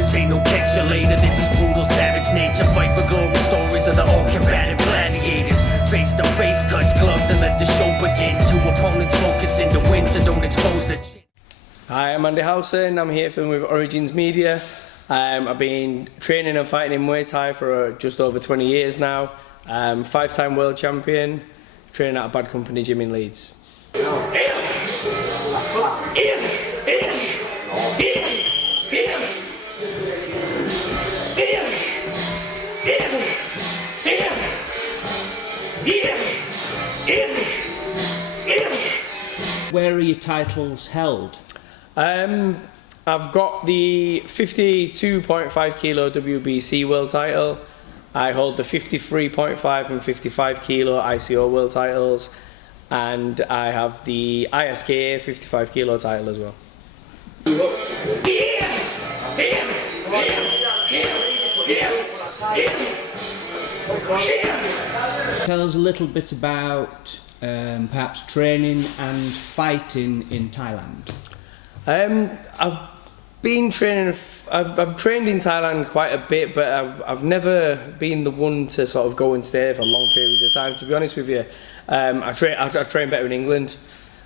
This ain't no catch you later, this is brutal savage nature. Fight for glory, stories of the all-combative gladiators. Face to face, touch gloves and let the show begin. Two opponents focusing to win, so don't expose the chin. Hi, I'm Andy Howson. I'm here filming with Origins Media. I've been training and fighting in Muay Thai for just over 20 years now. 5-time world champion, training at a Bad Company gym in Leeds. Where are your titles held? I've got the 52.5 kilo WBC world title. I hold the 53.5 and 55 kilo ICO world titles, and I have the ISKA 55 kilo title as well. Tell us a little bit about perhaps training and fighting in Thailand. I've been training. I've trained in Thailand quite a bit, but I've never been the one to sort of go and stay there for long periods of time. To be honest with you, I train better in England.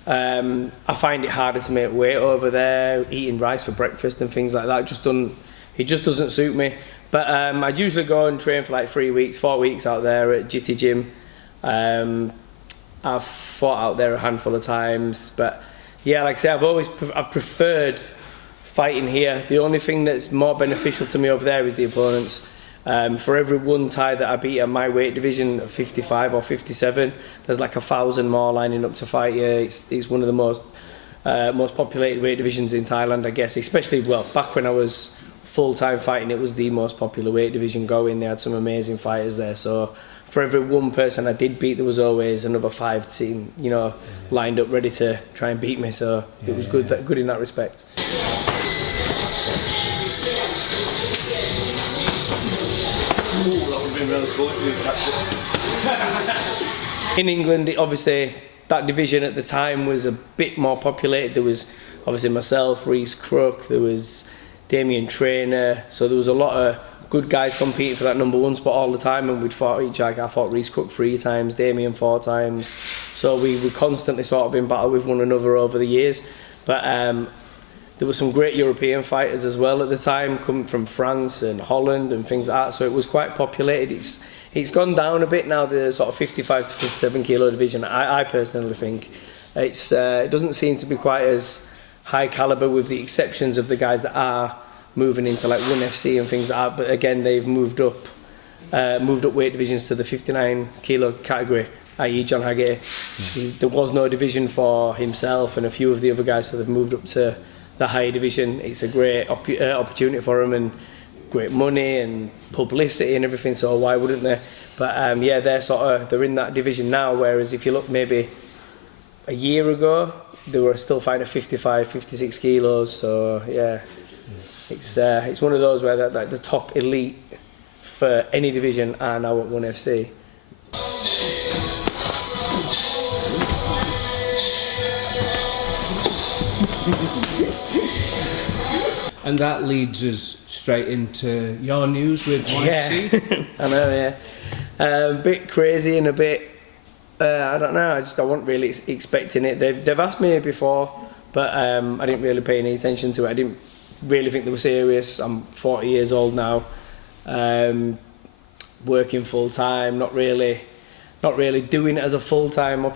I find it harder to make weight over there. Eating rice for breakfast and things like that it just doesn't suit me. But I'd usually go and train for like 3 weeks, 4 weeks out there at Jitty Gym. I've fought out there a handful of times, but yeah, like I say, I've preferred fighting here. The only thing that's more beneficial to me over there is the opponents. For every one Thai that I beat at my weight division of 55 or 57, there's like 1,000 more lining up to fight you. It's one of the most populated weight divisions in Thailand, I guess. Especially, well, back when I was full-time fighting, it was the most popular weight division going. They had some amazing fighters there. So for every one person I did beat, there was always another 5 team, lined up ready to try and beat me. So it was good in that respect. In England, obviously, that division at the time was a bit more populated. There was obviously myself, Reece Crook, there was Damien Trainer, so there was a lot of good guys competing for that #1 spot all the time, and we'd fought each other. I fought Reece Crook 3 times, Damien 4 times, so we were constantly sort of in battle with one another over the years. But there were some great European fighters as well at the time, coming from France and Holland and things like that, so it was quite populated. It's gone down a bit now, the sort of 55 to 57 kilo division. I personally think it doesn't seem to be quite as high caliber, with the exceptions of the guys that are moving into like 1FC and things like that. But again, they've moved up weight divisions to the 59 kilo category, i.e. John Haggerty. There was no division for himself and a few of the other guys, so they've moved up to the higher division. It's a great opportunity for them, and great money and publicity and everything, so why wouldn't they? But yeah, they're in that division now, whereas if you look maybe a year ago, they were still fighting at 55, 56 kilos, so yeah, it's one of those where like the top elite for any division are now at 1FC. And that leads us straight into your news with YC. Yeah, I know, yeah. A bit crazy and a bit, I don't know, I wasn't really expecting it. They've asked me before, but I didn't really pay any attention to it. I didn't really think they were serious. I'm 40 years old now, working full time, not really doing it as a full-time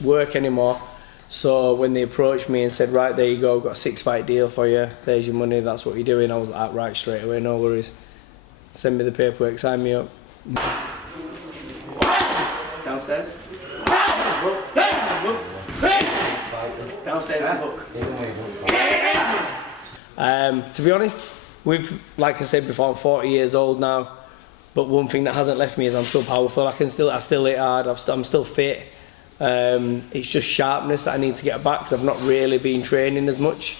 work anymore. So when they approached me and said, right, there you go, got a 6-fight deal for you, there's your money, that's what you're doing, I was like, right, straight away, no worries. Send me the paperwork, sign me up. Downstairs. Downstairs and book. To be honest, like I said before, I'm 40 years old now, but one thing that hasn't left me is I'm still powerful. I still hit hard, I'm still fit. It's just sharpness that I need to get back, because I've not really been training as much.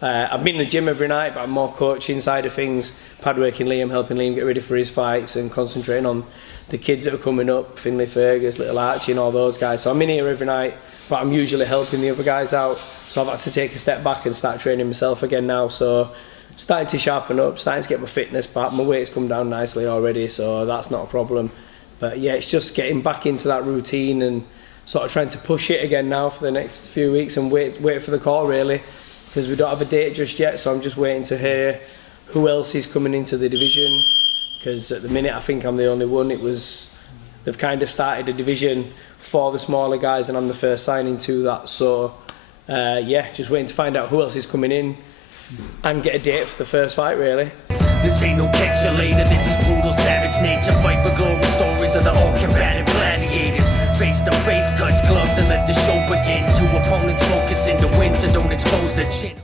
I've been in the gym every night, but I'm more coaching side of things, pad working Liam, helping Liam get ready for his fights and concentrating on the kids that are coming up, Finlay Fergus, Little Archie and all those guys. So I'm in here every night, but I'm usually helping the other guys out. So I've had to take a step back and start training myself again now. So starting to sharpen up, starting to get my fitness back. My weight's come down nicely already, so that's not a problem. But yeah, it's just getting back into that routine and sort of trying to push it again now for the next few weeks and wait for the call really, because we don't have a date just yet. So I'm just waiting to hear who else is coming into the division, because at the minute I think I'm the only one. They've kind of started a division for the smaller guys and I'm the first signing to that. So yeah, just waiting to find out who else is coming in and get a date for the first fight really. This ain't no catch you later, this is brutal savage nature. Fight for glory, stories of the all combative gladiators. Face to face, touch gloves and let the show begin. Two opponents focus in the wins and don't expose the chin.